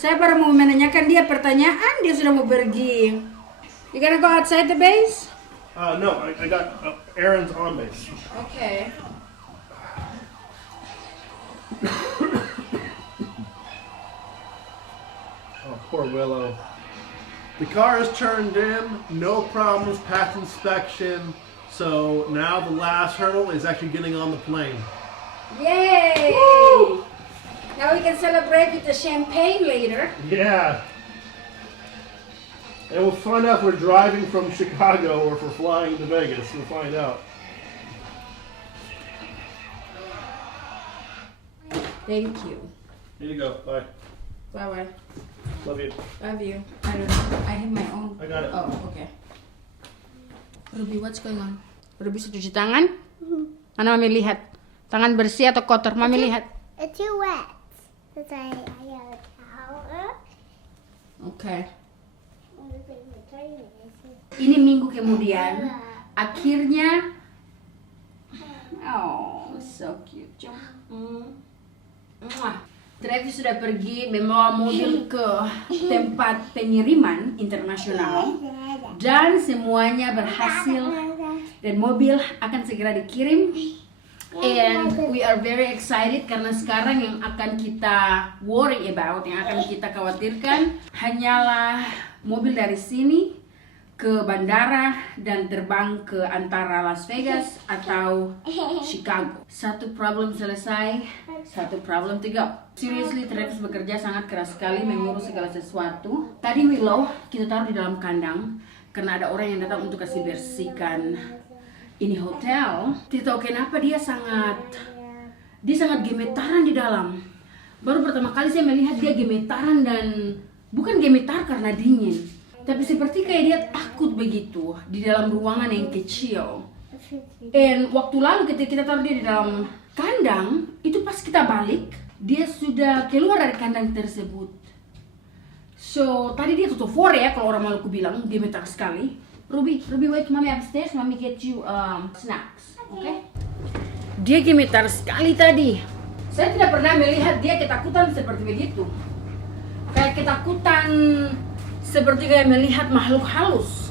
Saya baru mau menanyakan dia pertanyaan, dia sudah mau pergi. You gonna go outside the base? No, I got errands on base. Okay. Oh, poor Willow. The car is turned in, no problems, past inspection. So now the last hurdle is actually getting on the plane. Yay! Woo! Now we can celebrate with the champagne later. Yeah. And we'll find out if we're driving from Chicago or if we're flying to Vegas. We'll find out. Thank you. Here you go. Bye. Bye-bye. Love you. Love you. I don't know. I have my own. I got it. Oh, okay. Ruby, what's going on? Ruby sudah cuci tangan? Mana Mami lihat? Tangan bersih atau kotor? Mami lihat. It's too wet. Because I got a towel. Okay. Ini minggu kemudian, akhirnya, oh, so cute. Travis sudah pergi membawa mobil ke tempat pengiriman internasional dan semuanya berhasil dan mobil akan segera dikirim. And we are very excited karena sekarang yang akan kita worry about, yang akan kita khawatirkan hanyalah mobil dari sini ke bandara dan terbang ke antara Las Vegas atau Chicago. Satu problem selesai, satu problem to go. Seriously, Travis bekerja sangat keras sekali mengurus segala sesuatu. Tadi Willow kita taruh di dalam kandang karena ada orang yang datang untuk kasih bersihkan ini hotel. Tidak tahu kenapa dia sangat gemetaran di dalam. Baru pertama kali saya melihat dia gemetaran dan bukan gemetar karena dingin, tapi seperti kayak dia takut begitu di dalam ruangan yang kecil. Dan waktu lalu ketika kita taruh dia di dalam kandang, itu pas kita balik, dia sudah keluar dari kandang tersebut. So, tadi dia tutup for ya, kalau orang Maluku bilang, gemetar sekali. Ruby, wait, Mommy upstairs, Mommy get you snacks, okay? Dia gemetar sekali tadi. Saya tidak pernah melihat dia ketakutan seperti begitu. Kayak ketakutan seperti kayak melihat makhluk halus.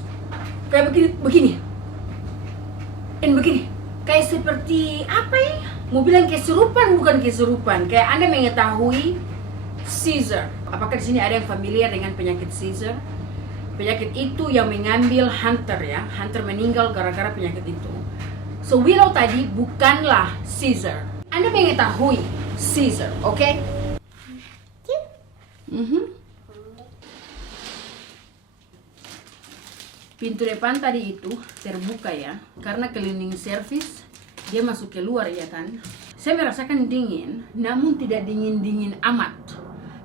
Kayak begini. Dan begini. Kayak seperti apa ya? Mau bilang kesurupan, bukan kesurupan. Kayak Anda mengetahui Caesar. Apakah di sini ada yang familiar dengan penyakit Caesar? Penyakit itu yang mengambil Hunter ya. Hunter meninggal gara-gara penyakit itu. So Willow tadi bukanlah Caesar. Anda mengetahui Caesar, oke? Okay? Pintu depan tadi itu terbuka ya. Karena cleaning service dia masuk keluar ya kan. Saya merasakan dingin, namun tidak dingin-dingin amat.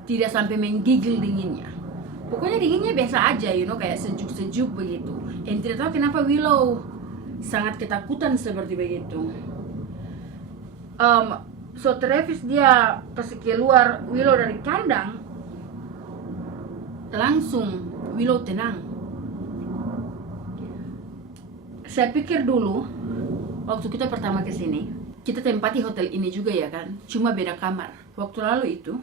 Tidak sampai menggigil dinginnya. Pokoknya dinginnya biasa aja, kayak sejuk-sejuk begitu. Dan tidak tahu kenapa Willow sangat ketakutan seperti begitu. So Travis dia pas keluar Willow dari kandang, langsung Willow tenang. Saya pikir dulu waktu kita pertama ke sini, kita tempati hotel ini juga ya kan, cuma beda kamar. Waktu lalu itu,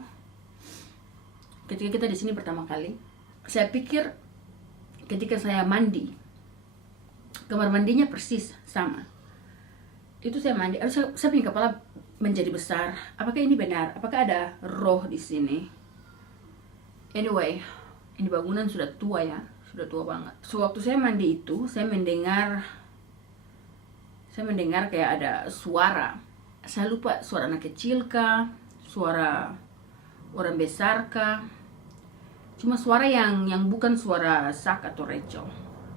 ketika kita di sini pertama kali, saya pikir ketika saya mandi, kamar mandinya persis sama. Itu saya mandi, saya punya kepala menjadi besar. Apakah ini benar? Apakah ada roh di sini? Anyway, ini bangunan sudah tua ya, sudah tua banget. So waktu saya mandi itu, saya mendengar kayak ada suara. Saya lupa suara anak kecil kah, suara orang besar kah. Cuma suara yang bukan suara sak atau reco.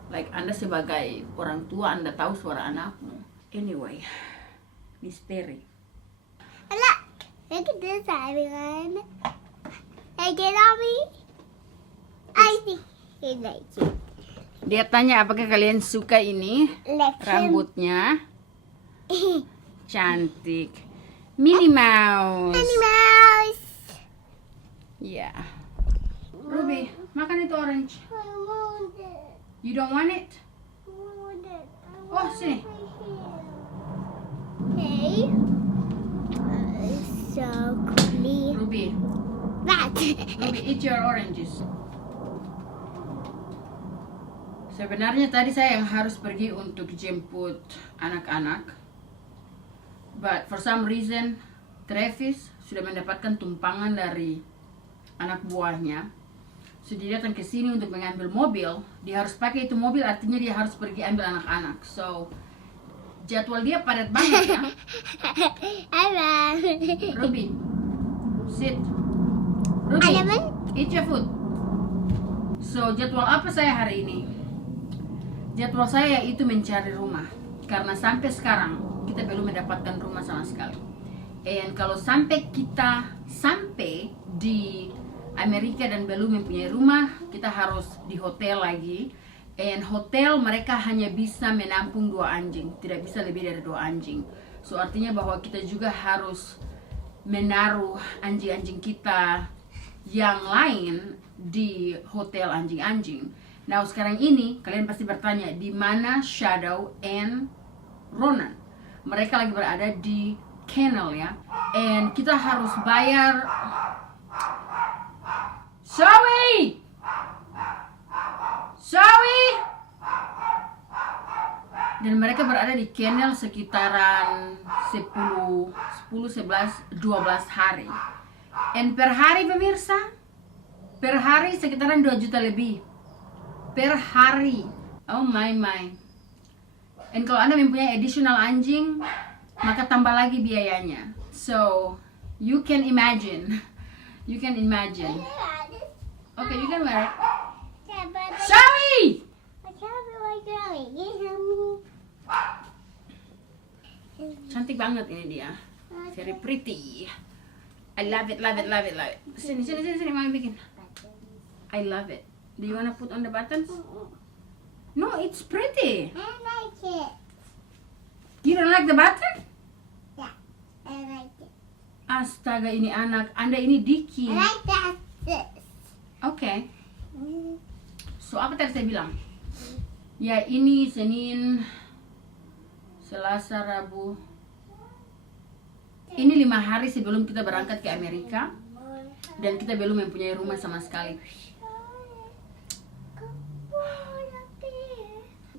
Like Anda sebagai orang tua, Anda tahu suara anakmu. Anyway, misteri. Look at this, everyone. Hey, get on me. I think he likes it. Dia tanya apakah kalian suka ini Like rambutnya. Cantik. Minnie Mouse. Minnie Mouse. Ya. Ruby, makan itu orange. I want it. You don't want it? I want it. Oh, sini. Okay. So clean. Ruby, Rat. Ruby, eat your oranges. Sebenarnya tadi saya yang harus pergi untuk jemput anak-anak, but for some reason Travis sudah mendapatkan tumpangan dari anak buahnya. So dia datang ke sini untuk mengambil mobil. Dia harus pakai itu mobil, artinya dia harus pergi ambil anak-anak. So jadwal dia padat banget ya. Hello. Ruby, sit. Ruby, Alaman? eat your food. So jadwal apa saya hari ini? Jadwal saya itu mencari rumah. Karena sampai sekarang kita belum mendapatkan rumah sama sekali. And kalau sampai kita sampai di Amerika dan belum mempunyai rumah, kita harus di hotel lagi. And hotel mereka hanya bisa menampung 2 anjing, tidak bisa lebih dari 2 anjing. So artinya bahwa kita juga harus menaruh anjing-anjing kita yang lain di hotel anjing-anjing. Nah sekarang ini kalian pasti bertanya, di mana Shadow and Ronan? Mereka lagi berada di kennel ya. And kita harus bayar. Zoe! Zoe! Dan mereka berada di kennel sekitaran 10, 11, 12 hari. And per hari pemirsa, per hari sekitaran 2 juta lebih. Per hari. Oh my. And kalau Anda mempunyai additional anjing, maka tambah lagi biayanya. So, you can imagine. You can imagine. Okay, you can wear it. Zoe! Cantik banget ini dia. Very pretty. I love it. Sini, mami bikin. I love it. Do you wanna put on the buttons? No, it's pretty. I like it. You don't like the button? Yeah, I like it. Astaga, ini anak. Anda ini Diki. I like that. This. Okay. So, apa tadi saya bilang? Ya, ini Senin, Selasa, Rabu. Ini 5 hari sebelum kita berangkat ke Amerika. Dan kita belum mempunyai rumah sama sekali.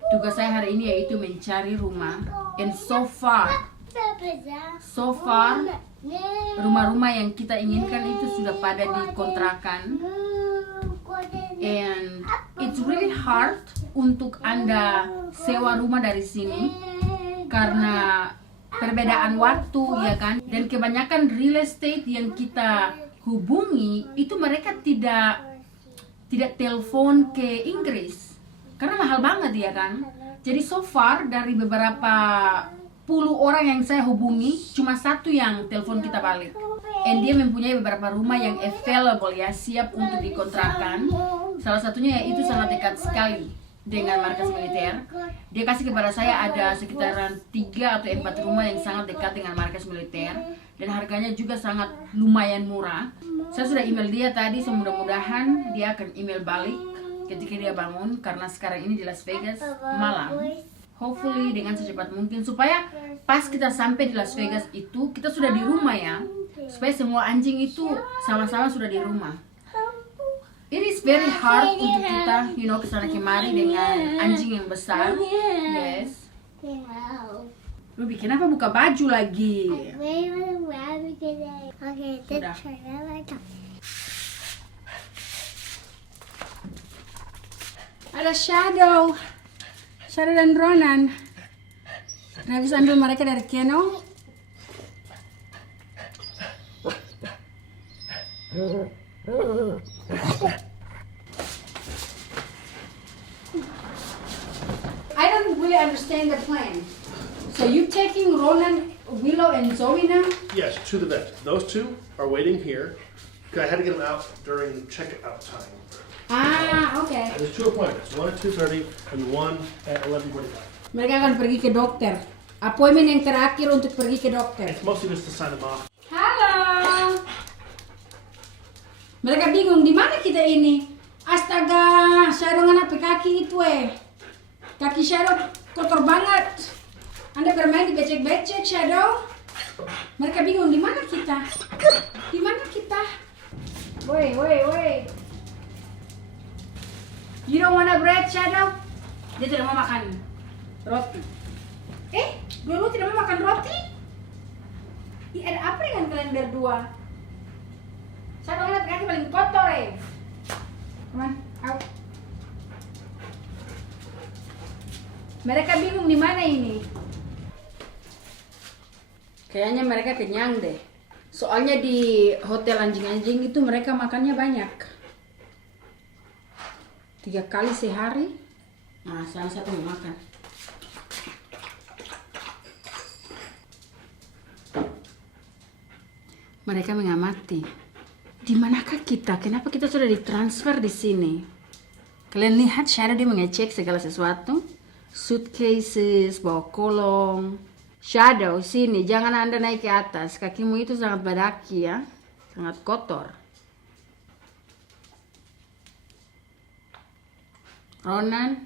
Tugas saya hari ini yaitu mencari rumah. And so far, rumah-rumah yang kita inginkan itu sudah pada dikontrakan. And it's really hard untuk Anda sewa rumah dari sini karena perbedaan waktu ya kan. Dan kebanyakan real estate yang kita hubungi itu mereka tidak telepon ke Inggris karena mahal banget ya kan. Jadi so far dari beberapa puluh orang yang saya hubungi cuma 1 yang telepon kita balik. And dia mempunyai beberapa rumah yang available ya, siap untuk dikontrakan. Salah satunya yaitu sangat dekat sekali dengan markas militer. Dia kasih kepada saya ada sekitaran 3 atau 4 rumah yang sangat dekat dengan markas militer. Dan harganya juga sangat lumayan murah. Saya sudah email dia tadi, so mudah-mudahan dia akan email balik ketika dia bangun. Karena sekarang ini di Las Vegas malam. Hopefully dengan secepat mungkin supaya pas kita sampai di Las Vegas itu kita sudah di rumah ya, supaya semua anjing itu sama-sama sudah di rumah. It is very hard untuk kita, kesana kemari dengan anjing yang besar. Yes. Ruby, kenapa buka baju lagi? Okay, Sudah. Ada Shadow dan Ronan. Travis ambil mereka dari kennel. I don't really understand the plan. So you taking Ronan, Willow, and Zoe now? Yes, to the vet. Those 2 are waiting here. 'Cause I had to get them out during checkout time. Okay. There's 2 appointments, 1 at 2:30 and 1 at 11:45. Mereka akan pergi ke dokter. Appointment yang terakhir untuk pergi ke dokter. It's mostly just to sign them off. Halo. Mereka bingung di mana kita ini. Astaga, Shadow anak kaki itu Kaki Shadow kotor banget. Anda bermain di becek-becek Shadow. Mereka bingung di mana kita. Di mana kita? Wait. You don't wanna bread, Shadow? Dia tidak mau makan roti. Dulu tidak mau makan roti? Ada apa dengan kalian berdua? Shadow lihat kaki paling kotor Come on, out. Mereka bingung di mana ini. Kayaknya mereka kenyang deh. Soalnya di hotel anjing-anjing itu mereka makannya banyak. 3 kali sehari. Nah, salah satu mau makan. Mereka mengamati. Di manakah kita? Kenapa kita sudah ditransfer di sini? Kalian lihat Shadow dia mengecek segala sesuatu. Suitcases, bawa kolong. Shadow, sini, jangan Anda naik ke atas. Kakimu itu sangat badaki ya. Sangat kotor. Ronan.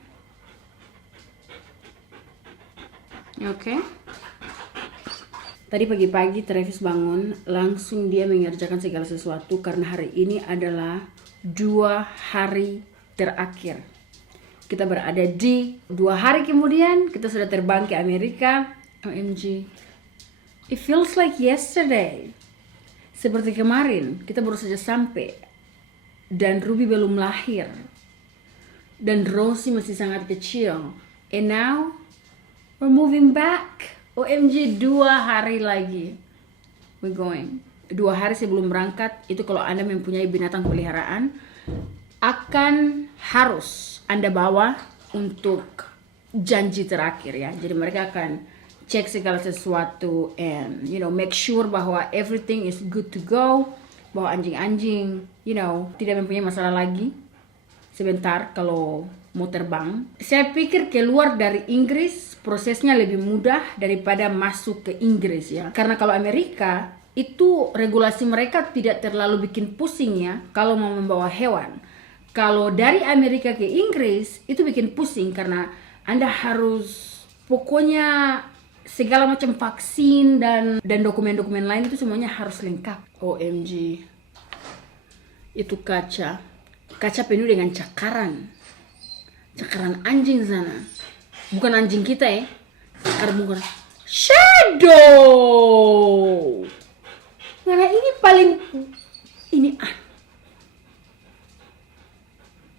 Oke. Tadi pagi-pagi Travis bangun, langsung dia mengerjakan segala sesuatu karena hari ini adalah 2 hari terakhir. Kita berada di 2 hari kemudian, kita sudah terbang ke Amerika. OMG. It feels like yesterday. Seperti kemarin, kita baru saja sampai. Dan Ruby belum lahir. Dan Rosie masih sangat kecil. And now, we're moving back. OMG, 2 hari lagi. We're going. 2 hari sebelum berangkat, itu kalau Anda mempunyai binatang peliharaan, akan harus Anda bawa untuk janji terakhir ya. Jadi mereka akan cek segala sesuatu and make sure bahwa everything is good to go, bahwa anjing-anjing tidak mempunyai masalah lagi sebentar kalau mau terbang. Saya pikir keluar dari Inggris prosesnya lebih mudah daripada masuk ke Inggris ya, karena kalau Amerika itu regulasi mereka tidak terlalu bikin pusing ya kalau mau membawa hewan. Kalau dari Amerika ke Inggris itu bikin pusing karena Anda harus pokoknya segala macam vaksin dan dokumen-dokumen lain itu semuanya harus lengkap. OMG. Itu kaca penuh dengan cakaran anjing sana. Bukan anjing kita ya. Bukan. Shadow. Mana ini paling ini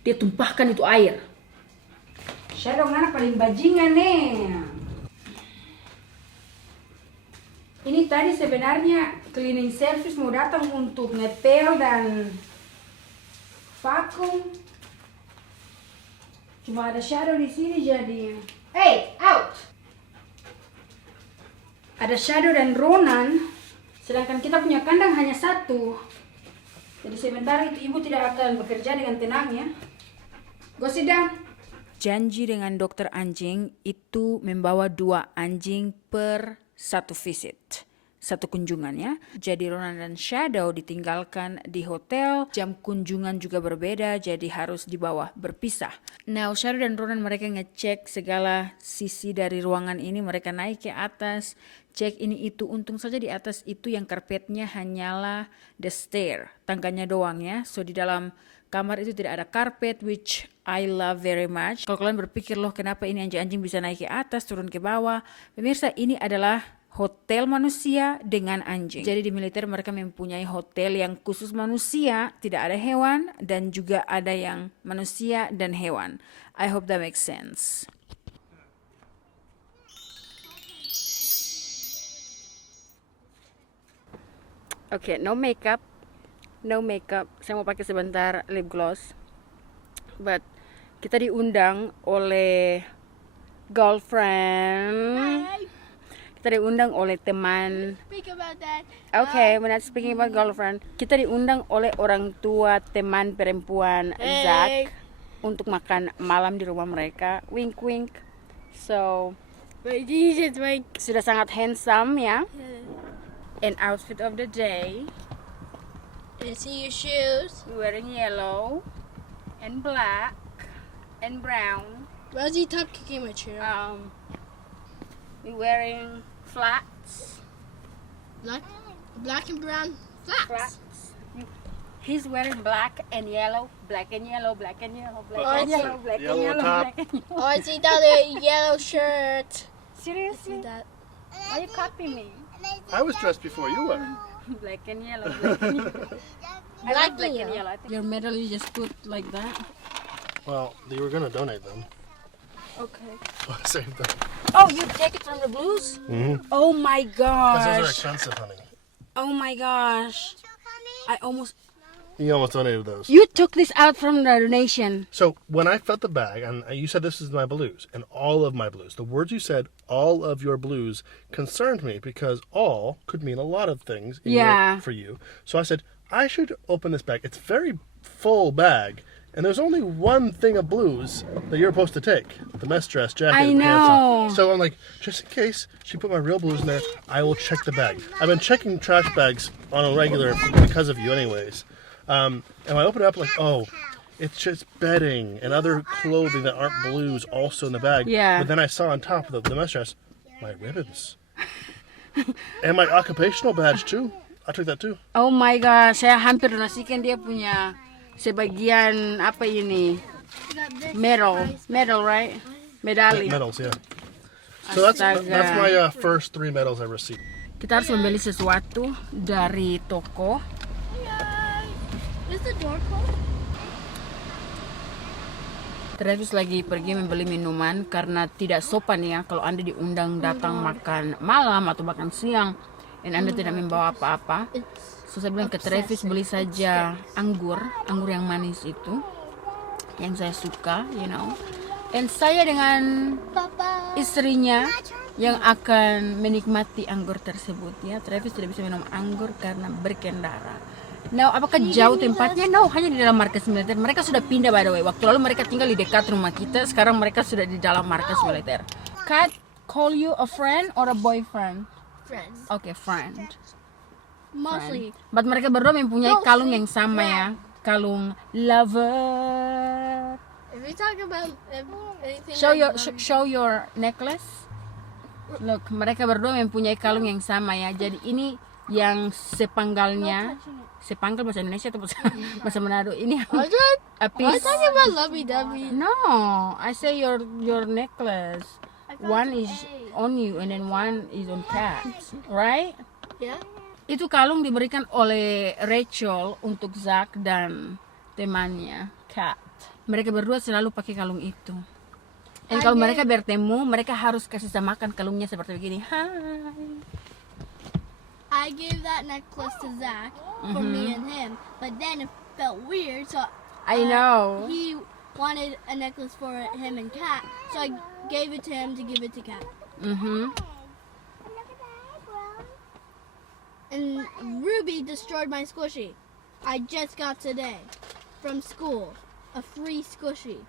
dia tumpahkan itu air. Shadow mana paling bajingan nih. Ini tadi sebenarnya cleaning service mau datang untuk ngepel dan vakum. Cuma ada Shadow di sini jadi. Hey, out! Ada Shadow dan Ronan, sedangkan kita punya kandang hanya 1. Jadi sebentar itu ibu tidak akan bekerja dengan tenang ya. Go sit down. Janji dengan dokter anjing itu membawa 2 anjing per 1 visit, 1 kunjungan ya. Jadi Ronan dan Shadow ditinggalkan di hotel. Jam kunjungan juga berbeda, jadi harus di bawah berpisah. Now Shadow dan Ronan mereka ngecek segala sisi dari ruangan ini. Mereka naik ke atas, cek ini itu. Untung saja di atas itu yang karpetnya hanyalah the stair, tangganya doang ya. So di dalam kamar itu tidak ada karpet, which I love very much. Kalau kalian berpikir loh kenapa ini anjing-anjing bisa naik ke atas, turun ke bawah. Pemirsa, ini adalah hotel manusia dengan anjing. Jadi di militer mereka mempunyai hotel yang khusus manusia, tidak ada hewan, dan juga ada yang manusia dan hewan. I hope that makes sense. Okay, no makeup. Saya mau pakai sebentar lip gloss. But kita diundang oleh girlfriend. Hi. Kita diundang oleh teman. Speak about that. Okay, we're not speaking about girlfriend. Kita diundang oleh orang tua teman perempuan Zach untuk makan malam di rumah mereka. Wink wink. So, But Jesus, like. sudah sangat handsome ya. And outfit of the day. I see your shoes. We're wearing yellow and black and brown. Rosie, top kicking my chair. We're wearing flats. Black and brown flats. He's wearing black and yellow, black and yellow, black and yellow, black Oh, and it's yellow, a black and yellow yellow, top. black and yellow. Oh, I see that yellow shirt. I Seriously? see that. Why you copy me? I was dressed before you were. Black and yellow, black and yellow. I like black and yellow. Your medal you just put like that? Well, you were gonna donate them. Okay. So I saved them. Oh, you take it from the blues? Mm-hmm. Oh my Because those are gosh. expensive, honey. Oh my gosh. I almost... You almost donated those. You took this out from the donation. So when I felt the bag, and you said this is my blues, and all of my blues, the words you said, all of your blues, concerned me because all could mean a lot of things for you. So I said, I should open this bag. It's a very full bag, and there's only one thing of blues that you're supposed to take. The mess dress, jacket, I and pants on. know. So I'm like, just in case she put my real blues in there, I will check the bag. I've been checking trash bags on a regular because of you anyways. And I open it up like, oh, it's just bedding and other clothing that aren't blues also in the bag. Yeah. But then I saw on top of the mess dress, my ribbons. And my occupational badge too. I took that too. Oh my gosh, saya hampir donasikan dia punya sebagian apa ini? Medal, right? Medali. Medals, yeah. So that's Astaga. my first 3 medals I received. Kita harus membeli sesuatu dari toko. Is the door closed? Travis lagi pergi membeli minuman karena tidak sopan ya kalau Anda diundang datang makan malam atau makan siang dan Anda tidak membawa apa-apa. So saya bilang ke Travis beli saja anggur yang manis itu yang saya suka, you know. Dan saya dengan istrinya yang akan menikmati anggur tersebut ya. Travis tidak bisa minum anggur karena berkendara. Nah, apakah jauh tempatnya? No, hanya di dalam markas militer. Mereka sudah pindah by the way. Waktu lalu mereka tinggal di dekat rumah kita. Sekarang mereka sudah di dalam markas militer. Kat, call you a friend or a boyfriend? Friends. Okay, friend. Mostly. But mereka berdua mempunyai kalung yang sama ya. Kalung lover. If we talk about anything, Show your necklace. Look, mereka berdua mempunyai kalung yang sama ya. Jadi ini yang sepanggalnya. Sepanggal bahasa Indonesia atau bahasa Manado? Ini a I piece. was talking about lovey-dovey. No, I say your necklace. One is on you and then one is on Kat, right? Yeah. Itu kalung diberikan oleh Rachel untuk Zach dan temannya Kat. Mereka berdua selalu pakai kalung itu. Dan kalau mereka bertemu, mereka harus kasih samakan kalungnya seperti begini. Hai. I gave that necklace to Zach for me and him, but then it felt weird, so I know. he wanted a necklace for him and Kat, so I gave it to him to give it to Kat. And Ruby destroyed my squishy. I just got today from school, a free squishy.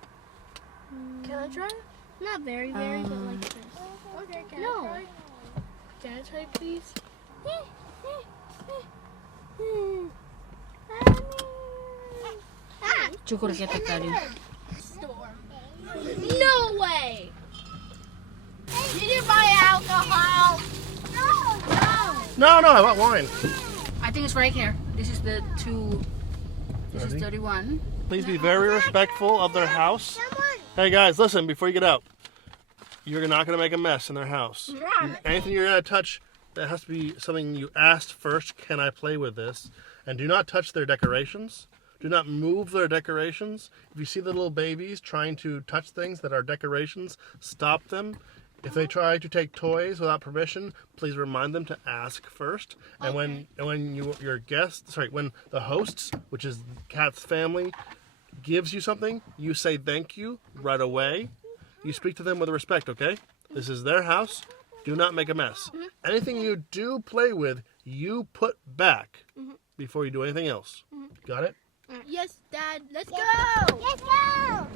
Can I try? Not very, but like this. Okay, can No. I try? Can I try, please? Cukur kita tadi. No way! You didn't buy alcohol! No, I want wine. I think it's right here. This is the two. This is 31. Please be very respectful of their house. Hey guys, listen, before you get out, you're not going to make a mess in their house. Anything you're going to touch, that has to be something you asked first, can I play with this? And do not touch their decorations. Do not move their decorations. If you see the little babies trying to touch things that are decorations, stop them. If they try to take toys without permission, please remind them to ask first. And when your guests, when the hosts, which is Kat's family, gives you something, you say thank you right away. You speak to them with respect, okay? This is their house. Do not make a mess. Anything you do play with, you put back before you do anything else. Got it? Yes, Dad, let's go! Let's go!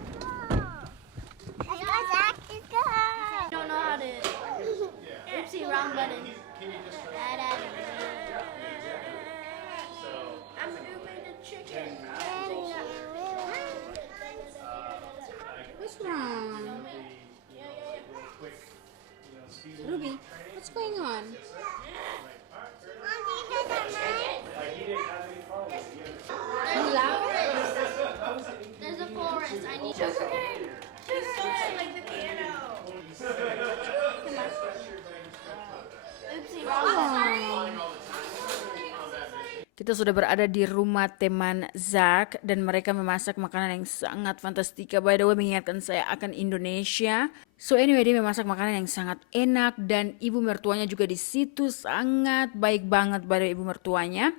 Let's go, Zach. Let's go! I don't know how to... Oopsie, wrong button. I'm moving the chicken. What's wrong? Ruby, what's going on? There's Kita sudah berada di rumah teman Zak dan mereka memasak makanan yang sangat fantastika. By the way, mengingatkan saya akan Indonesia. So anyway, dia memasak makanan yang sangat enak dan ibu mertuanya juga di situ sangat baik banget pada ibu mertuanya.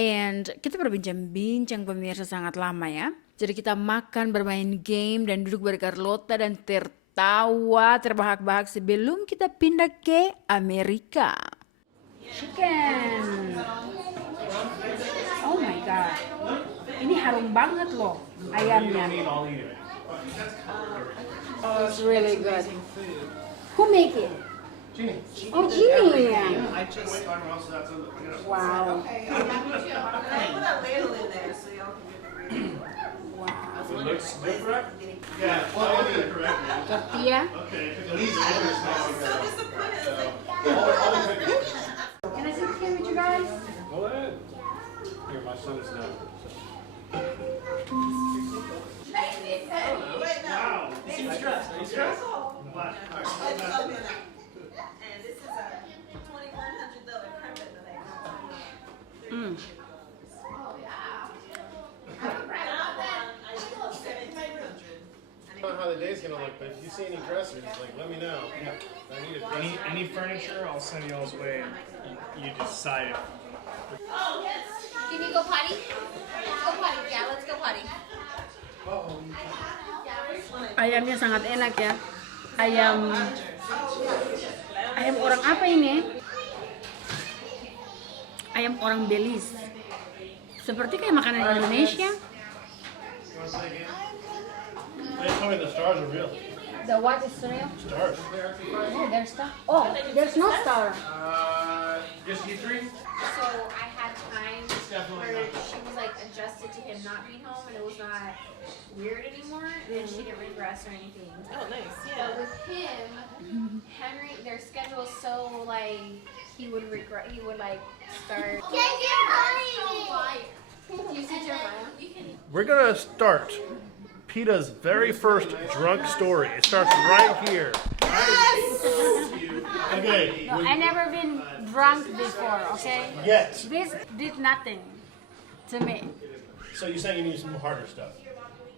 And kita berbincang-bincang pemirsa sangat lama ya. Jadi kita makan, bermain game dan duduk berkarlota dan tertawa terbahak-bahak sebelum kita pindah ke Amerika. Chicken. Oh my god. Ini harum banget loh ayamnya. Oh, it's really good. Who make it? Genie. Oh, Genie. I just Wow. I put a ladle in there so y'all can get the reading. Wow. It looks correct? Yeah, well, I mean, correct. Tortilla. Okay, because these are So disappointed. Can I sit here with you guys? Go ahead. Here, my son is now. Wait, no. Wow. You seem stressed. Are you stressed? What? And this is a $2,100 carpet that I got. Mm. I don't know how the day's gonna look, but if you see any dressers, like, let me know. Yeah. I need a dresser. Any furniture, I'll send y'all's way. And you decide. Can you go potty? Let's go potty. Yeah, let's go potty. Ayamnya sangat enak ya. Ayam orang apa ini? Ayam orang Belize. Seperti kayak makanan Indonesia. They told me the stars are real. The what is real? Stars. Oh, there's star. Oh, there's no star. Just you three? So I had times where she was like adjusted to him not being home and it was not weird anymore and she didn't regress or anything. Oh, nice. But Yeah. with him, Henry, their schedule is so like he would regret. He would like start. Can you hide Do you see Jeremiah? We're gonna start PETA's very first drunk story. It starts right here. Okay. No, I never been drunk before, okay? Yet. This did nothing to me. So you're saying you need some harder stuff?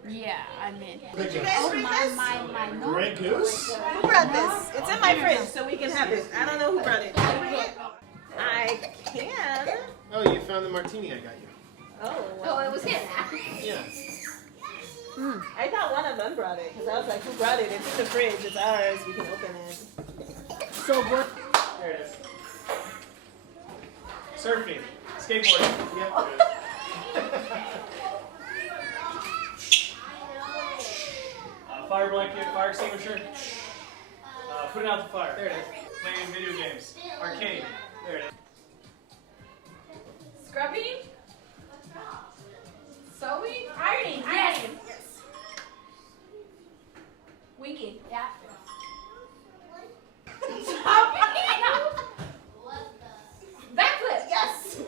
Yeah, I mean. Did you guys bring this? My, no. Grey Goose? Who brought this? It's in my fridge, so we can have it. I don't know who brought it. I can. Oh, you found the martini I got you. Oh, it was him. Yeah. I thought one of them brought it because I was like, who brought it? It's in the fridge. It's ours. We can open it. So good. There it is. Surfing. Skateboarding. Fire blanket, fire extinguisher. Put it out the fire. There it is. Playing video games. Arcade. There it is. Scrubbing. Sewing. Ironing. Yes. Winking. Yeah. Backflip. Yes.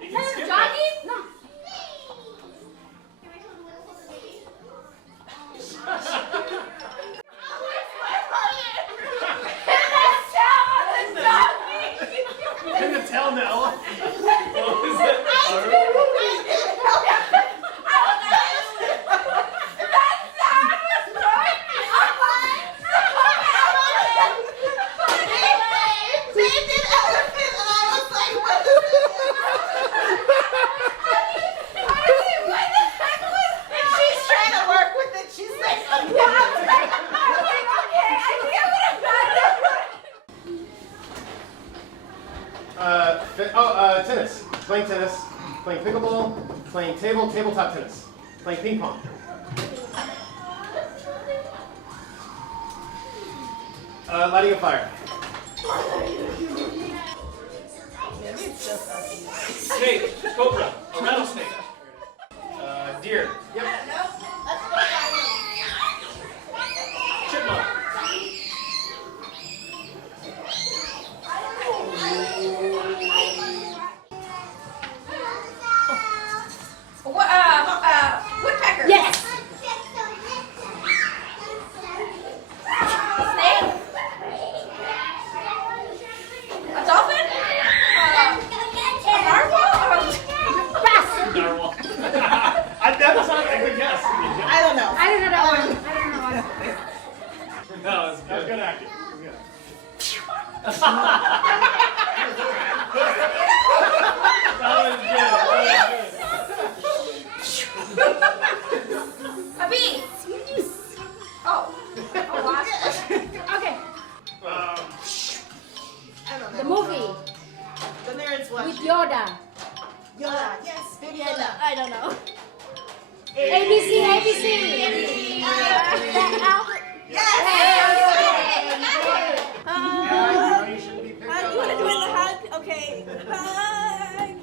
You can skip it. Jogging. No. Can you tell now? What was it? She's trying to work with it. She's like, Tennis. Playing tennis. Playing pickleball. Playing tabletop tennis. Playing ping pong. Lighting a fire. Snake. Cobra. A rattlesnake. Deer. Yep. Chipmunk. Yola. Yes, baby Yola. I don't know. ABC, ABC. You want to do the hug? Okay. Hug.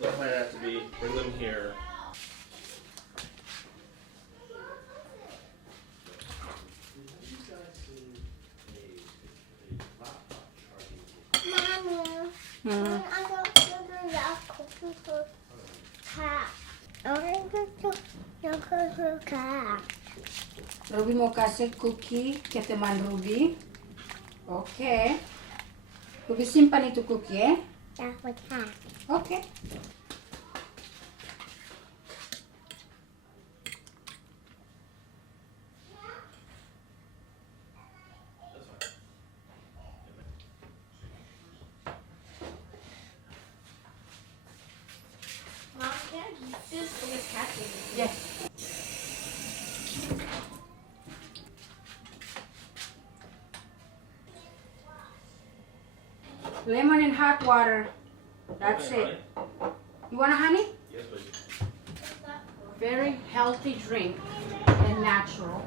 The plan has to be bring them here. Mommy, I don't do that cookie for cat. I want to do the cookie for cat. Ruby mau kasih cookie ke teman Ruby. Oke. Ruby simpan itu cookie ya. That's for cat. Oke. Mom, can I eat this? Because cat food. Yes. Lemon and hot water. That's it. You want a honey? Yes, please. Very healthy drink and natural.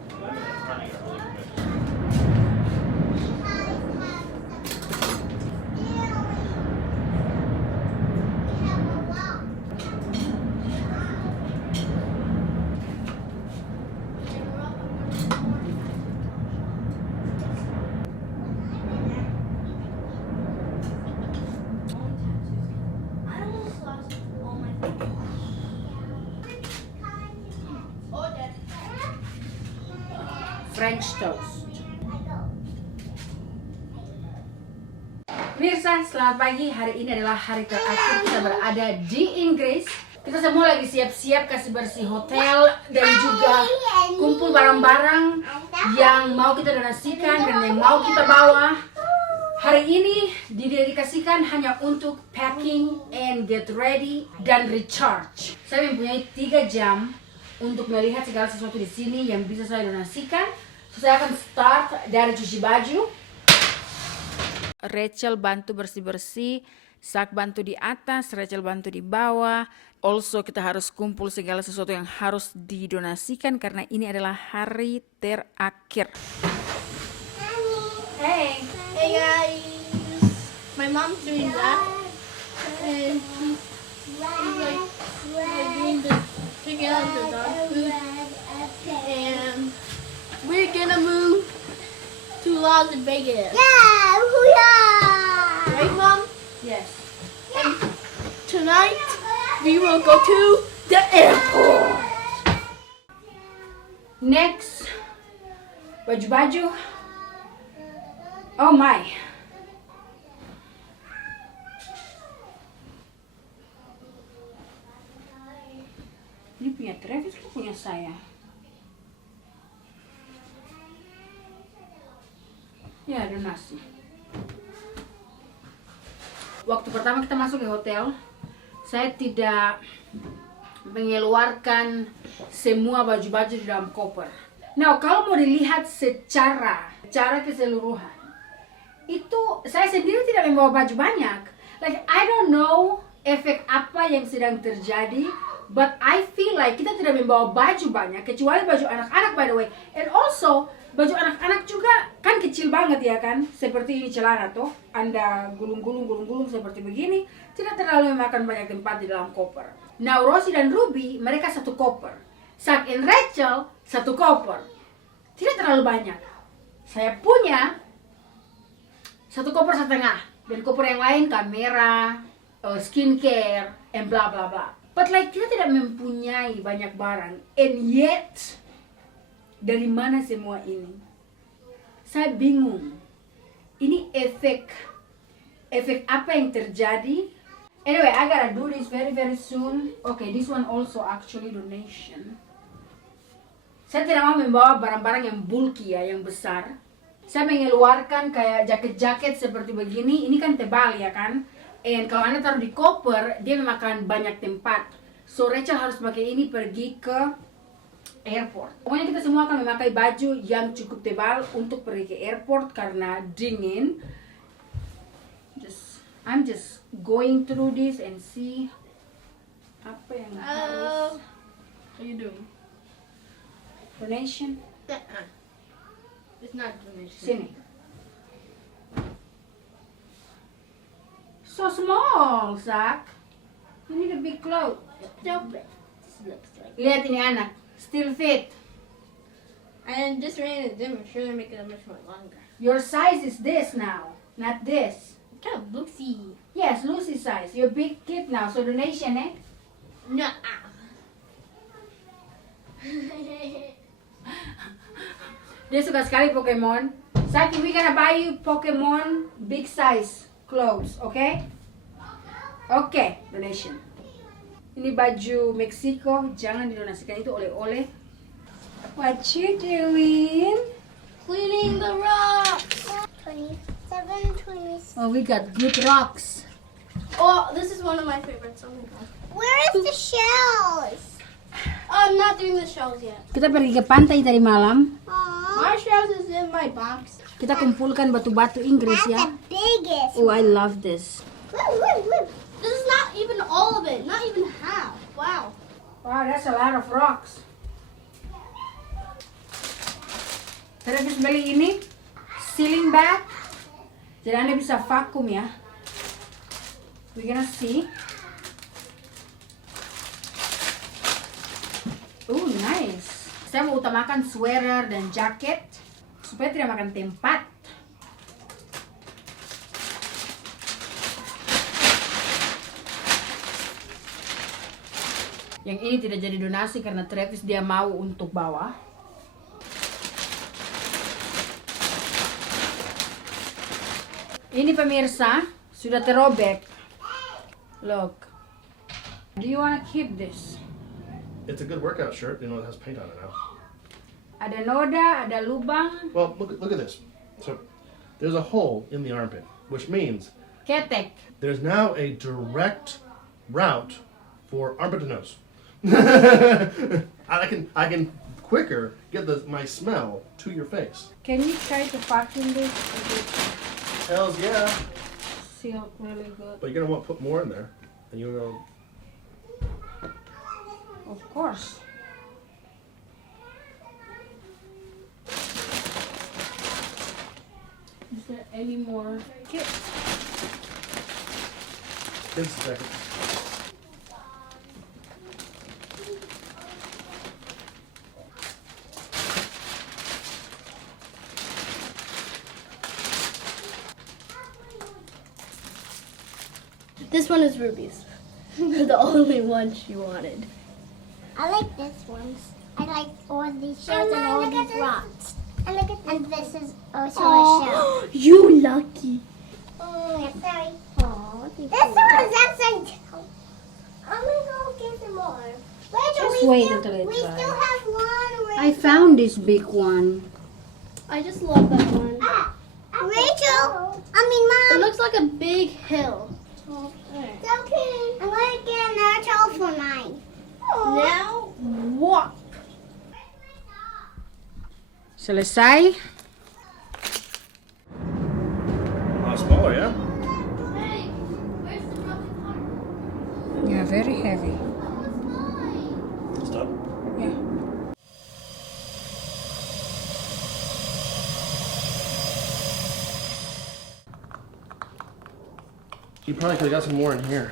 I almost lost all my Oh, Dad. French toast. Pemirsa, selamat pagi. Hari ini adalah hari terakhir kita berada di Inggris. Kita semua lagi siap-siap kasih bersih hotel dan juga kumpul barang-barang yang mau kita donasikan dan yang mau kita bawa. Hari ini didedikasikan hanya untuk packing and get ready dan recharge. Saya mempunyai 3 jam untuk melihat segala sesuatu di sini yang bisa saya donasikan. So, saya akan start dari cuci baju. Rachel bantu bersih-bersih, Sak bantu di atas, Rachel bantu di bawah. Also kita harus kumpul segala sesuatu yang harus didonasikan karena ini adalah hari terakhir. Hey, Hey guys, my mom's doing that, and she's like doing the taking out the dog food, and we're gonna move to Las Vegas, Yeah, hoo-yah! right, Mom? yes. And tonight we will go to the airport. Next, baju-baju. Oh my. Ini punya Travis, itu punya saya. Ya, donasi. Waktu pertama kita masuk ke hotel, saya tidak mengeluarkan semua baju-baju di dalam koper. Nah, kalau mau dilihat secara keseluruhan, itu saya sendiri tidak membawa baju banyak. Like, I don't know efek apa yang sedang terjadi, but I feel like kita tidak membawa baju banyak, kecuali baju anak-anak, by the way. And also, baju anak-anak juga kan kecil banget ya kan, seperti ini celana tuh, Anda gulung-gulung seperti begini, tidak terlalu memakan banyak tempat di dalam koper. Now Rosie dan Ruby, mereka satu koper. Sak and Rachel, satu koper. Tidak terlalu banyak. Saya punya satu koper setengah, dan koper yang lain kamera, skincare, and bla bla bla. But like kita tidak mempunyai banyak barang, and yet dari mana semua ini? Saya bingung. Ini efek apa yang terjadi? Anyway, I gotta do this very soon. Okay, this one also actually donation. Saya tidak mau membawa barang-barang yang bulky ya, yang besar. Saya mengeluarkan kayak jaket-jaket seperti begini. Ini kan tebal ya kan? And kalau Anda taruh di koper, dia memakan banyak tempat. So Rachel harus pakai ini pergi ke airport. Pokoknya kita semua akan memakai baju yang cukup tebal untuk pergi ke airport karena dingin. I'm just going through this and see apa yang harus. What are you doing? Donation. It's not donation. Sini. So small, Zach. You need a big cloth. Stop it. This looks like. Lihat ini anak, still fit. And this ran in dim. I'm sure they're making it much more longer. Your size is this now, not this. Kind of Lucy. Yes, Lucy size. You're a big kid now, so donation, eh? Nah. Dia suka sekali Pokemon. Saki, we gonna buy you Pokemon big size clothes, okay? Okay, donation. Ini baju Meksiko, jangan didonasikan, itu oleh-oleh. What you doing? Cleaning the rocks. 27, 26. Oh, we got good rocks. Oh, this is one of my favorites. Oh my god. Where is the shells? I'm not doing the shells yet. Kita pergi ke pantai tadi malam. Aww. My shells is in my box. Kita kumpulkan batu-batu Inggris That's ya. the biggest. Oh, I love this. Woo, woo, woo. This is not even all of it. Not even half. Wow. Wow, that's a lot of rocks. Saya habis beli ini sealing bag. Jadi Anda bisa vakum ya. We're gonna see. Oh, nice. Saya mau utamakan sweater dan jaket supaya tidak makan tempat. Yang ini tidak jadi donasi karena Travis dia mau untuk bawa. Ini pemirsa sudah terobek. Look. Do you wanna keep this? It's a good workout shirt. You know, it has paint on it now. Ada noda, ada lubang, Well, look at this. So, there's a hole in the armpit, which means ketek. there's now a direct route for armpit to nose. I can quicker get my smell to your face. Can you try to vacuum this? Hells yeah. Seal really good. But you're gonna want to put more in there, and you're gonna. Of course. Is there any more kits? Just a second. This one is Ruby's. The only one she wanted. I like this ones. I like all these shells and all these rocks. And look at this. And this is also a shell. You lucky. Oh, yeah, sorry. This one's upside down. I'm gonna go get some more. Rachel, Just wait until it we dries. still have one. I found this big one. I just love that one. Rachel, It Mom. looks like a big hill. It's okay. I'm gonna get another towel for mine. Now, what? Selesai. A lot smaller, yeah. Hey, where's the broken heart? Yeah, very heavy. Stop. Yeah. You probably could have got some more in here.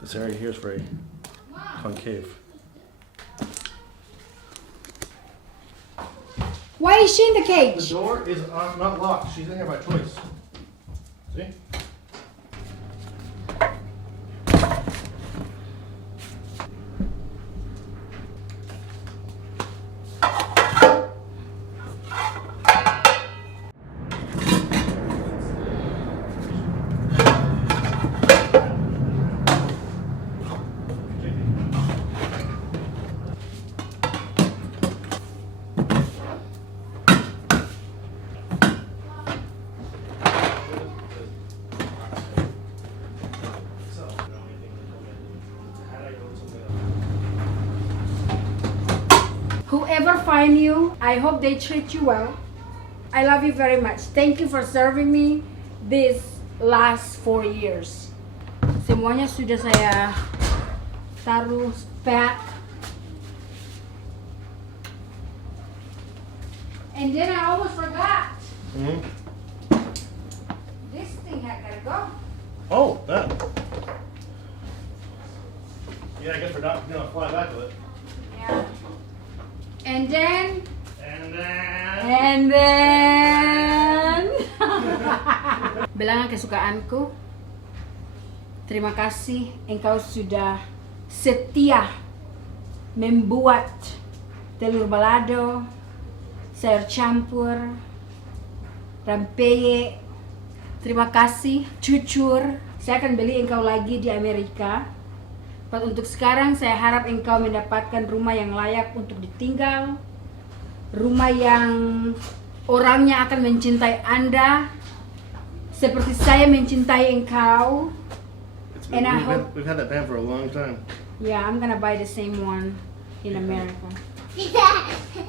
This area here is very concave. Why is she in the The cage? door is not locked. She's in here by choice. See? find you. I hope they treat you well. I love you very much. Thank you for serving me this last 4 years. Semuanya sudah saya taruh pack. And then I almost forgot. Hmm? This thing had gotta go. Oh, that. Yeah, I guess we're not gonna fly back with it. Yeah. And then. Bilangan kesukaanku. Terima kasih engkau sudah setia membuat telur balado, sayur campur, rempeyek. Terima kasih, jujur. Saya akan beli engkau lagi di Amerika. But untuk sekarang saya harap engkau mendapatkan rumah yang layak untuk ditinggal. Rumah yang orangnya akan mencintai Anda seperti saya mencintai engkau. And I hope we've had that van for a long time. yeah, I'm gonna buy the same one in America.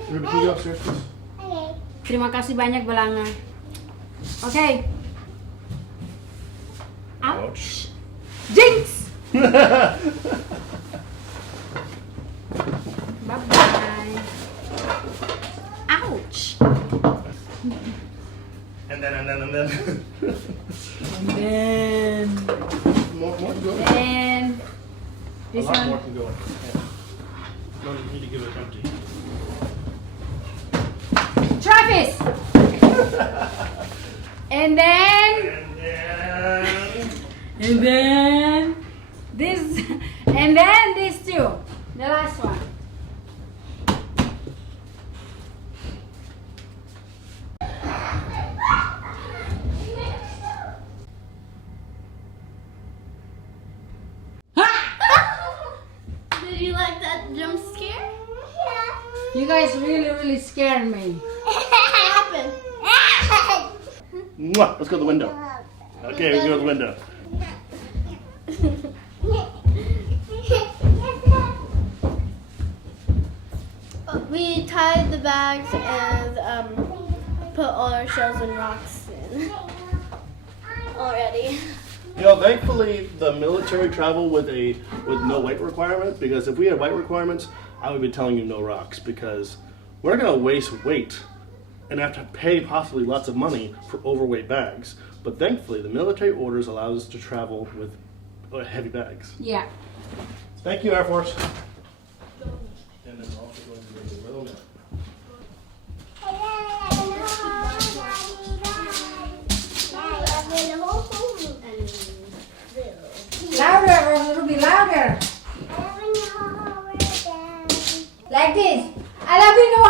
Ruby, can you go upstairs, please? Okay. Terima kasih banyak Belanga. Okay. Ouch. Jinx. Bye bye. Ouch. And then. And then. More can go. And A this lot one. more can go. Yeah. No need to give it empty. Travis. And then. And then this, and then these two, the last one. Did you like that jump scare? You guys really scared me. What happened? Mwah! Let's go to the window. Okay, we go to the window. We tied the bags and put all our shells and rocks in already. You know, thankfully the military travel with no weight requirement, because if we had weight requirements, I would be telling you no rocks, because we're not gonna waste weight and have to pay possibly lots of money for overweight bags. But thankfully the military orders allow us to travel with heavy bags. Yeah. Thank you, Air Force. And then we're also going to bring the little milk. Louder, Ruby, louder. Like this. I love you, no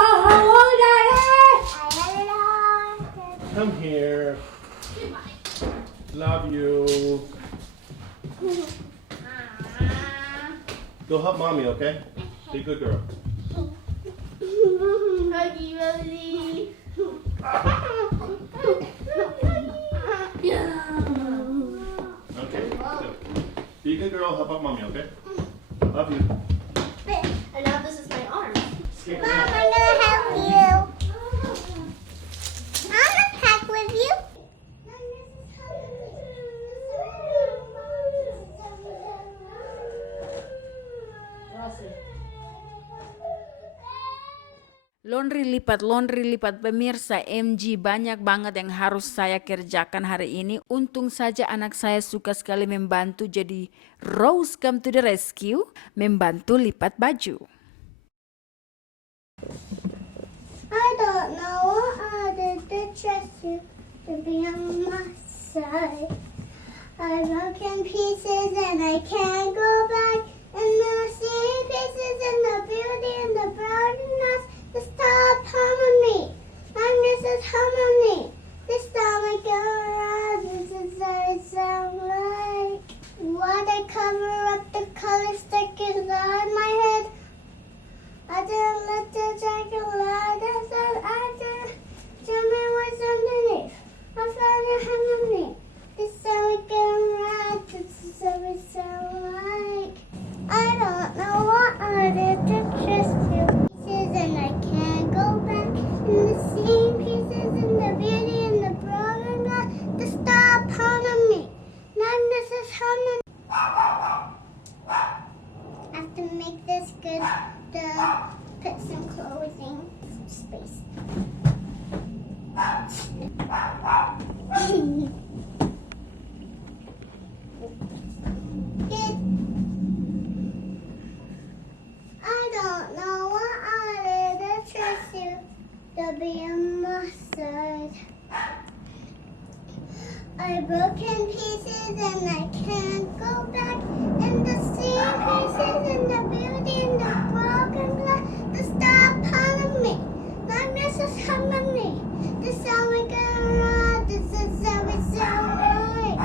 daddy. Come here. Love you. Go help mommy, okay? Be a good girl. Huggy Wuzzy. Okay, good. Be a good girl, help out mommy, okay? Love you. And now this is my arm. Skip Mom, around. I'm gonna help you. I'm gonna pack with you. Laundry lipat pemirsa MG, banyak banget yang harus saya kerjakan hari ini. Untung saja anak saya suka sekali membantu, jadi Rose come to the rescue, membantu lipat baju. I don't know what I did to trust you to be on my side. I broke in pieces and I can't go back. And I see pieces in the beauty and the brightness. This time harming me. And this is harming me. This time I go around. This is what it sounds like. Why they cover up the color stickers on my head? I didn't let the jacket lie. That's what I did. Tell me what's underneath. I found it underneath. This sound like getting right. This is what it sound like. I don't know what I did to trust you. And I can't go just humming. I have to make this good to put some clothing space. Good. I don't know what I did to trust you to be on my side. I broke in pieces and I can't go back. And the same pieces and the beauty and the broken glass. The stop on me. Nightmares is humming me. This is how we get around. This is how we celebrate.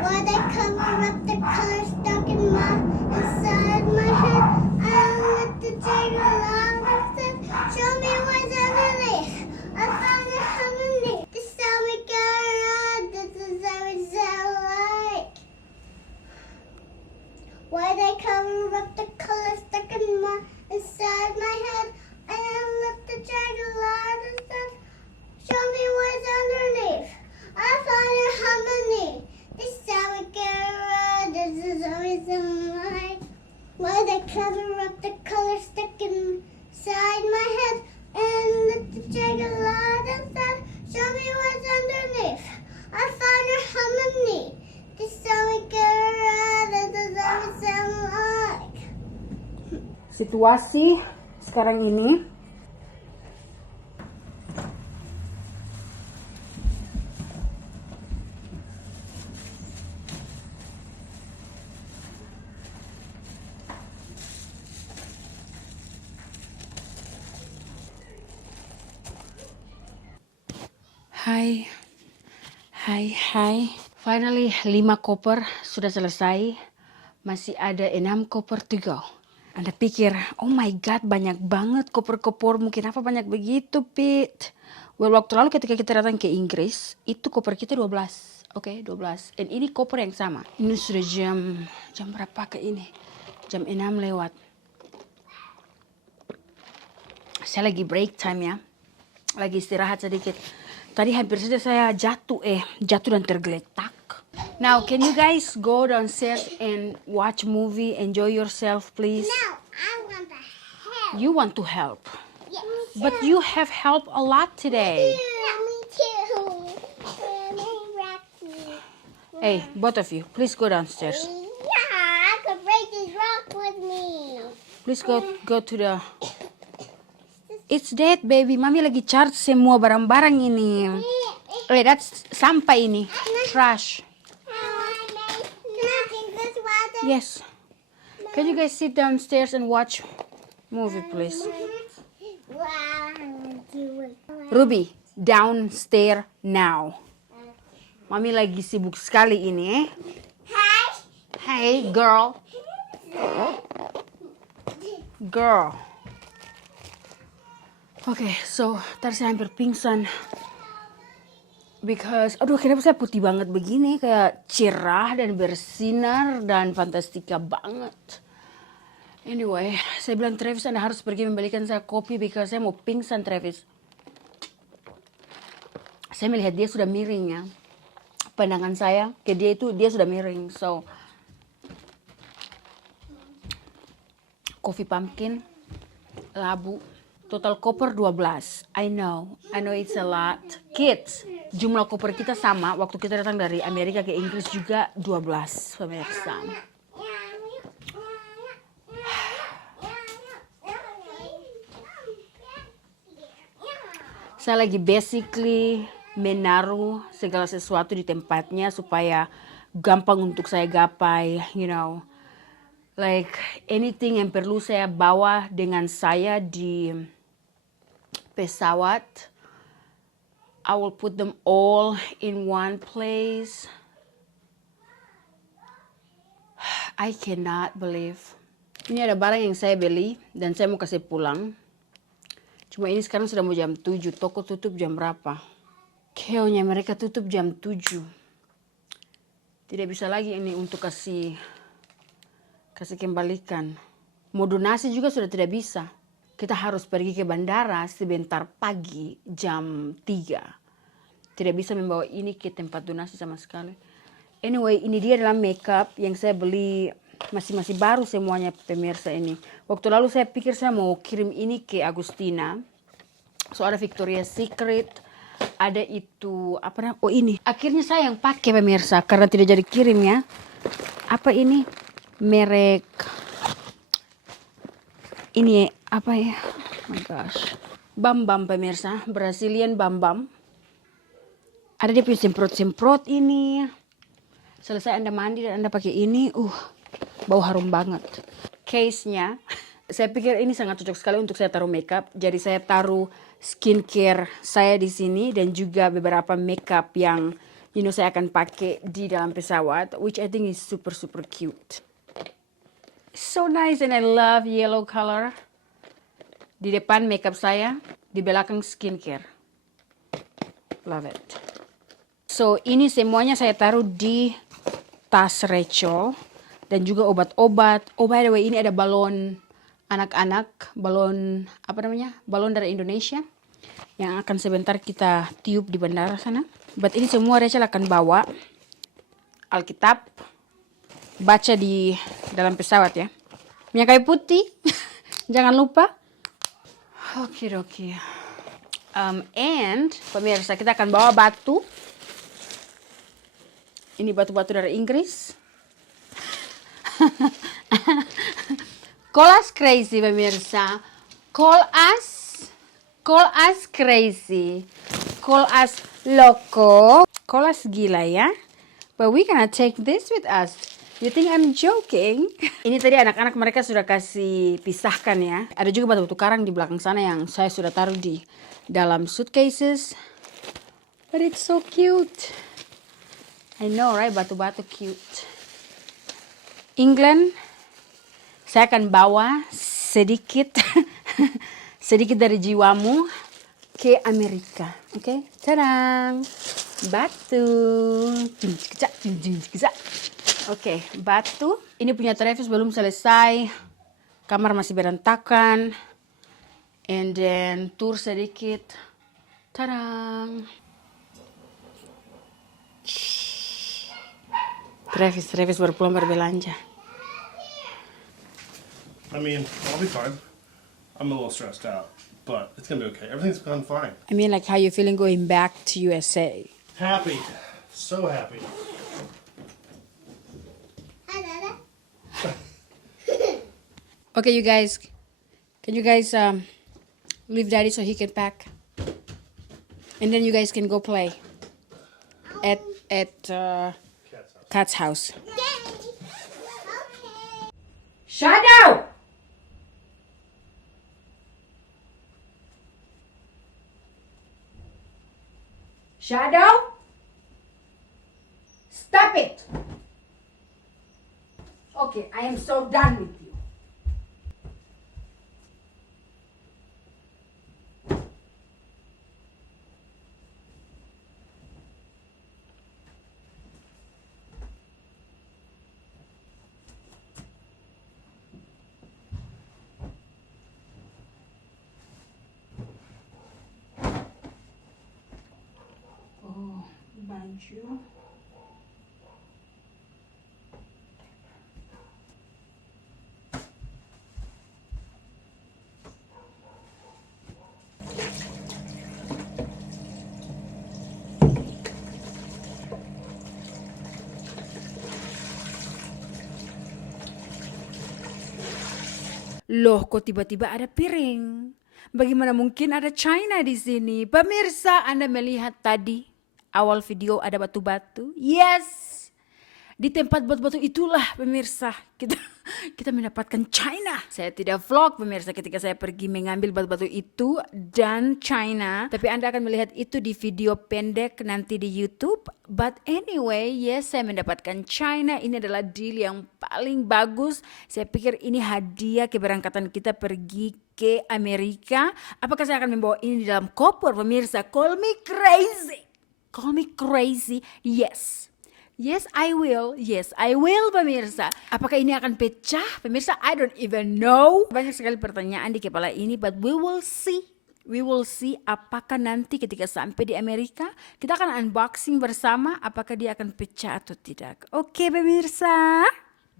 Why they cover up the color stuck in inside my head. I let the jiggle out of this. Show me what's underneath. I found it harmony. This is how we get around. This is how we celebrate. Why they cover up the color stuck in inside my head. I let the jiggle out of this. Show me what's underneath. I found your harmony. This is how we get around. This is always like. Why they cover up the color stuck inside my head and let the jiggle out of that. Show me what's underneath. I found your harmony. This is how we get around. This is always like. Situasi sekarang ini Hai. Finally 5 koper sudah selesai. Masih ada 6 koper to go. Anda pikir, oh my god, banyak banget koper-koper. Mungkin apa banyak begitu, Pete? Well, waktu lalu ketika kita datang ke Inggris, itu koper kita 12. Oke, 12. Dan ini koper yang sama. Ini sudah jam berapa ke ini? Jam 6 lewat. Saya lagi break time ya. Lagi istirahat sedikit. Tadi hampir saja saya jatuh dan tergeletak. Now, can you guys go downstairs and watch movie, enjoy yourself, please? No, I want to help. You want to help, Yes. but you have helped a lot today. Yeah, me too. Rocky. Hey, both of you, please go downstairs. Yeah, I could break this rock with me. Please go to the... It's dead, baby. Mami lagi charge semua barang-barang ini. That's sampah ini. Trash. Yes. Can you guys sit downstairs and watch movie, please? Ruby, downstairs now. Mami lagi sibuk sekali ini, Hey, girl. Girl. Okay, so tadi saya hampir pingsan. Because, aduh kenapa saya putih banget begini. Kayak cerah dan bersinar dan fantastika banget. Anyway, saya bilang Travis Anda harus pergi membelikan saya kopi. Because saya mau pingsan Travis. Saya melihat dia sudah miring ya. Pandangan saya ke dia itu dia sudah miring. So, kopi pumpkin, labu. Total koper 12. I know it's a lot. Kids, jumlah koper kita sama. Waktu kita datang dari Amerika ke Inggris juga 12 pemirsa. Saya lagi basically menaruh segala sesuatu di tempatnya supaya gampang untuk saya gapai, you know. Like anything yang perlu saya bawa dengan saya di pesawat, I will put them all in one place. I cannot believe. Ini ada barang yang saya beli dan saya mau kasih pulang. Cuma ini sekarang sudah mau jam 7. Toko tutup jam berapa? Keonya mereka tutup jam 7. Tidak bisa lagi ini untuk kasih kembalikan. Mau donasi juga sudah tidak bisa. Kita harus pergi ke bandara sebentar pagi jam 3. Tidak bisa membawa ini ke tempat donasi sama sekali. Anyway, ini dia adalah makeup yang saya beli masih baru semuanya pemirsa ini. Waktu lalu saya pikir saya mau kirim ini ke Agustina. So ada Victoria's Secret, ada itu apa namanya? Oh ini. Akhirnya saya yang pakai pemirsa karena tidak jadi kirim ya. Apa ini? Merek ini apa ya? Oh my gosh. Bam Bam pemirsa, Brazilian Bam Bam. Ada dia punya semprot-semprot ini. Selesai Anda mandi dan Anda pakai ini, bau harum banget. Case-nya, saya pikir ini sangat cocok sekali untuk saya taruh makeup. Jadi saya taruh skincare saya di sini dan juga beberapa makeup yang saya akan pakai di dalam pesawat, which I think is super cute. So nice and I love yellow color. Di depan makeup saya, di belakang skincare. Love it. So ini semuanya saya taruh di tas Rachel dan juga obat-obat. Oh by the way, ini ada balon anak-anak, balon apa namanya? Balon dari Indonesia yang akan sebentar kita tiup di bandara sana. But ini semua Rachel akan bawa. Alkitab, baca di dalam pesawat ya. Minyak kayu putih, jangan lupa. Oke. And pemirsa, kita akan bawa batu. Ini batu-batu dari Inggris. Call us crazy pemirsa. Call us crazy. Call us loco. Call us gila ya. But we gonna take this with us. You think I'm joking? Ini tadi anak-anak mereka sudah kasih pisahkan ya. Ada juga batu-batu karang di belakang sana yang saya sudah taruh di dalam suitcases. But it's so cute. I know right, batu-batu cute. England, saya akan bawa sedikit dari jiwamu ke Amerika. Oke? Tadang! Batu. Oke, batu. Ini punya Travis belum selesai. Kamar masih berantakan. And then tur sedikit. Tadang! Travis baru pulang berbelanja. I mean, I'll be fine. I'm a little stressed out, but it's gonna be okay. Everything's gone fine. I mean, like, how you feeling going back to USA? Happy. So happy. Hi, Dada. Okay, you guys. Can you guys leave Daddy so he can pack? And then you guys can go play at Cat's house. Yay! Okay. Shadow! Shadow? Stop it! Okay, I am so done with you. Oh, baju. Loh, kok tiba-tiba ada piring? Bagaimana mungkin ada China di sini? Pemirsa, Anda melihat tadi awal video ada batu-batu? Yes! Di tempat batu-batu itulah pemirsa kita mendapatkan China. Saya tidak vlog pemirsa ketika saya pergi mengambil batu-batu itu dan China. Tapi Anda akan melihat itu di video pendek nanti di YouTube. But anyway, yes, saya mendapatkan China. Ini adalah deal yang paling bagus. Saya pikir ini hadiah keberangkatan kita pergi ke Amerika. Apakah saya akan membawa ini di dalam koper pemirsa? Call me crazy. Call me crazy. Yes. Yes, I will. Yes, I will, pemirsa. Apakah ini akan pecah? Pemirsa, I don't even know. Banyak sekali pertanyaan di kepala ini, but we will see. We will see apakah nanti ketika sampai di Amerika, kita akan unboxing bersama apakah dia akan pecah atau tidak. Oke pemirsa.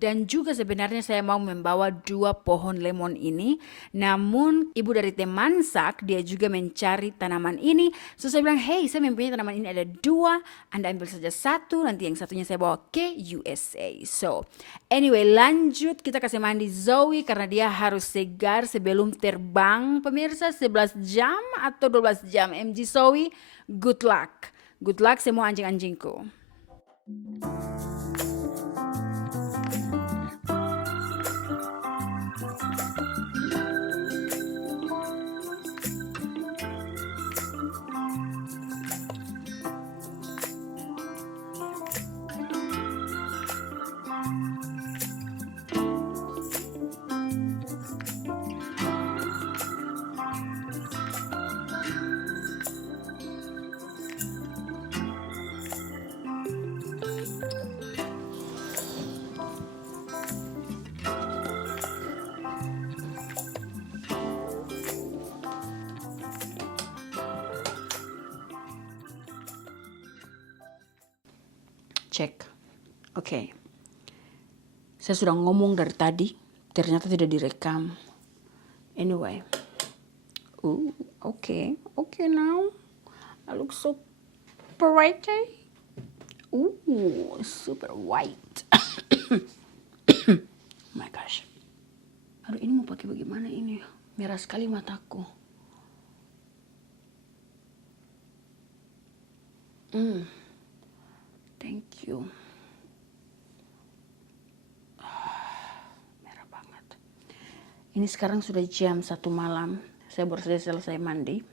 Dan juga sebenarnya saya mau membawa 2 pohon lemon ini. Namun ibu dari teman Sak, dia juga mencari tanaman ini. So saya bilang, hey saya mempunyai tanaman ini ada 2. Anda ambil saja 1, nanti yang satunya saya bawa ke USA. So anyway lanjut, kita kasih mandi Zoe karena dia harus segar sebelum terbang. Pemirsa 11 jam atau 12 jam. MG Zoe, good luck. Good luck semua anjing-anjingku. Cek. Oke. Saya sudah ngomong dari tadi, ternyata tidak direkam. Anyway. Okay. Okay now. I look so pretty. Super white. Oh my gosh. Aduh, ini mau pakai bagaimana ini? Merah sekali mataku. Thank you. Merah banget. Ini sekarang sudah jam 1 malam. Saya baru saja selesai mandi.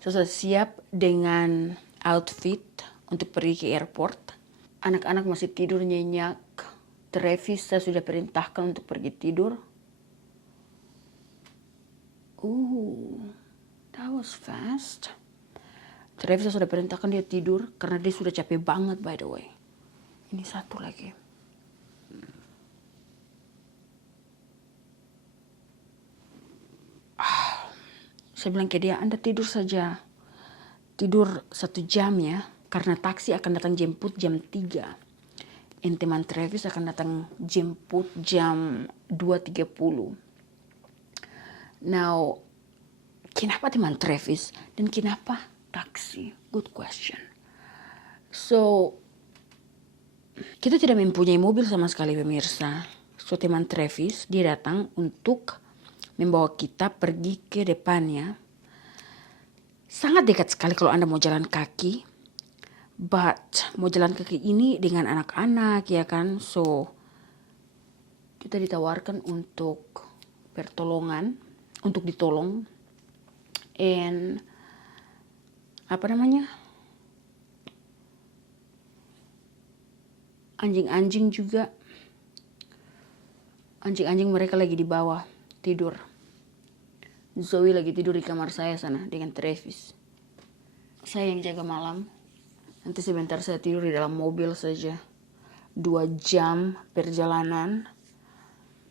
Saya sudah siap dengan outfit untuk pergi ke airport. Anak-anak masih tidur nyenyak. Travis saya sudah perintahkan untuk pergi tidur. That was fast. Travis saya sudah perintahkan dia tidur karena dia sudah capek banget by the way. Ini satu lagi. Saya bilang ke dia, Anda tidur saja. Tidur 1 jam ya. Karena taksi akan datang jemput jam 3. Dan teman Travis akan datang jemput jam 2.30. Now, kenapa teman Travis dan kenapa taksi? Good question. So, kita tidak mempunyai mobil sama sekali pemirsa. So, teman Travis, dia datang untuk membawa kita pergi ke depannya. Sangat dekat sekali kalau Anda mau jalan kaki. But, mau jalan kaki ini dengan anak-anak ya kan. So, kita ditawarkan untuk pertolongan, untuk ditolong. And apa namanya? Anjing-anjing juga. Anjing-anjing mereka lagi di bawah tidur. Zoe lagi tidur di kamar saya sana dengan Travis. Saya yang jaga malam. Nanti sebentar saya tidur di dalam mobil saja. 2 jam perjalanan.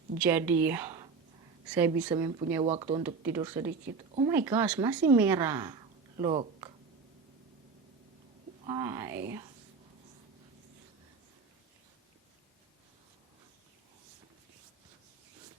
Jadi saya bisa mempunyai waktu untuk tidur sedikit. Oh my gosh, masih merah. Look. Why?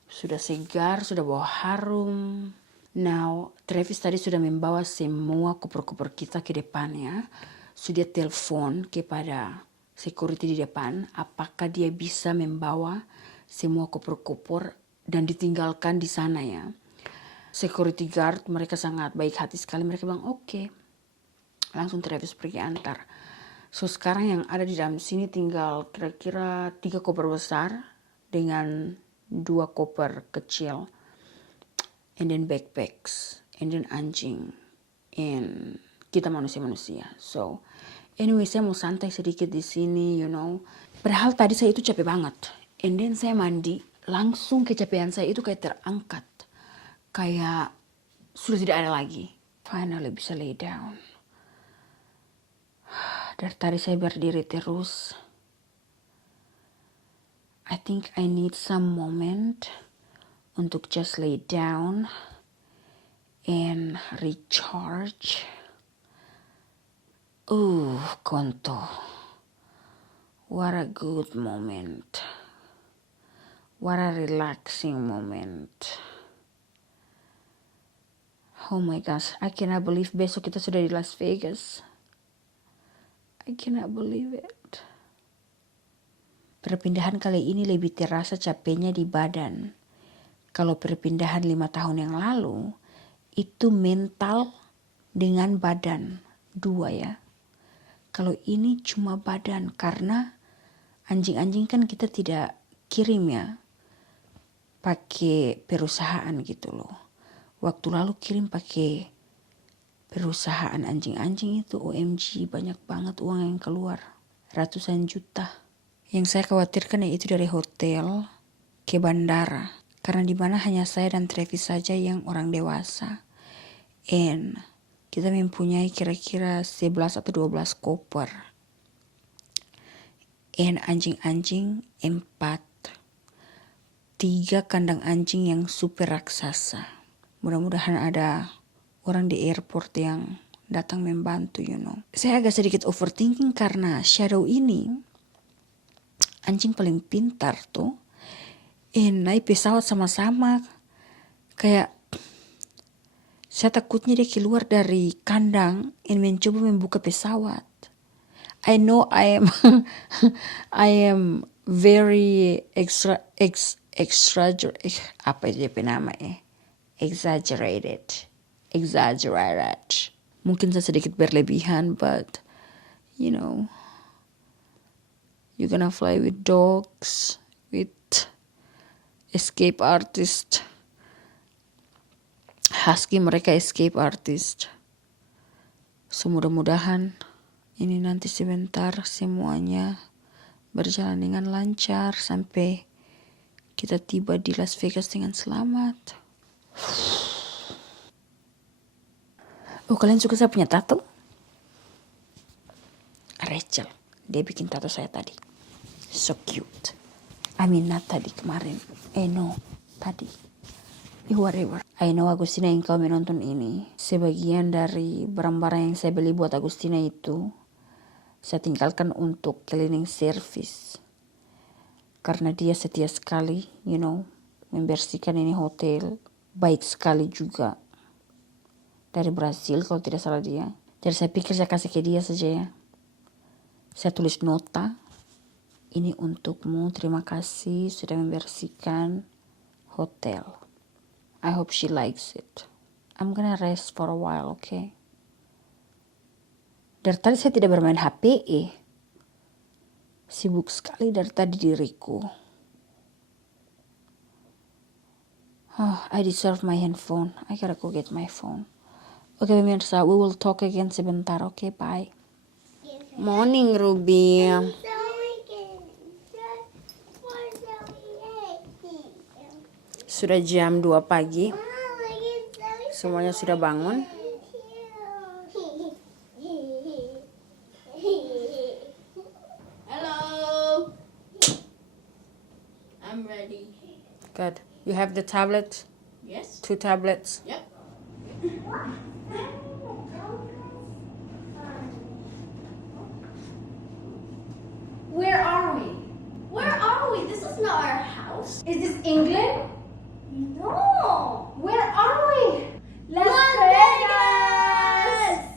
Sudah segar, sudah bawa harum. Now, Travis tadi sudah membawa semua koper-koper kita ke depannya. Sudah telepon kepada security di depan. Apakah dia bisa membawa semua koper-koper dan ditinggalkan di sana ya. Security guard mereka sangat baik hati sekali. Mereka bilang oke. Langsung Travis pergi antar. So sekarang yang ada di dalam sini tinggal kira-kira 3 koper besar dengan 2 koper kecil. And then backpacks. And then anjing. And kita manusia-manusia. So anyway saya mau santai sedikit di sini you know. Padahal tadi saya itu capek banget. And then saya mandi. Langsung kecapean saya itu kayak terangkat. Kayak sudah tidak ada lagi. Finally bisa lay down. Dari tadi saya berdiri terus. I think I need some moment untuk just lay down and recharge. Konto. What a good moment. What a relaxing moment. Oh my gosh, I cannot believe besok kita sudah di Las Vegas. I cannot believe it. Perpindahan kali ini lebih terasa capeknya di badan. Kalau perpindahan 5 tahun yang lalu, itu mental dengan badan. 2 ya. Kalau ini cuma badan, karena anjing-anjing kan kita tidak kirim ya. Pakai perusahaan gitu loh. Waktu lalu kirim pakai perusahaan anjing-anjing itu, OMG, banyak banget uang yang keluar. Ratusan juta. Yang saya khawatirkan itu dari hotel ke bandara. Karena di mana hanya saya dan Travis saja yang orang dewasa. And kita mempunyai kira-kira 11 atau 12 koper. And anjing-anjing 4. 3 kandang anjing yang super raksasa. Mudah-mudahan ada orang di airport yang datang membantu, you know. Saya agak sedikit overthinking karena Shadow ini anjing paling pintar tuh. Naik pesawat sama-sama. Kayak saya takutnya dia keluar dari kandang dan mencoba membuka pesawat. I know I am very exaggerated. Mungkin saya sedikit berlebihan, but you know, you're gonna fly with dogs, with escape artist. Husky mereka escape artist. So mudah-mudahan ini nanti sebentar semuanya berjalan dengan lancar sampai kita tiba di Las Vegas dengan selamat. Kalian suka saya punya tato? Rachel, dia bikin tato saya tadi. So cute. Not tadi kemarin. No, tadi. Whatever. I know Agustina yang kau menonton ini. Sebagian dari barang-barang yang saya beli buat Agustina itu saya tinggalkan untuk cleaning service. Karena dia setia sekali, you know, membersihkan ini hotel. Baik sekali juga. Dari Brasil kalau tidak salah dia. Jadi saya pikir saya kasih ke dia saja ya. Saya tulis nota. Ini untukmu, terima kasih sudah membersihkan hotel. I hope she likes it. I'm gonna rest for a while, okay? Dari tadi saya tidak bermain HP. Sibuk sekali dari tadi diriku. I deserve my handphone. I gotta go get my phone. Oke, pemirsa, we will talk again sebentar. Oke, bye. Morning, Ruby. Sudah jam 2 pagi. Semuanya sudah bangun. Hello. I'm ready. Good. You have the tablet? Yes. 2 tablets? Yep. Where are we? Where are we? This is not our house. Is this England? No.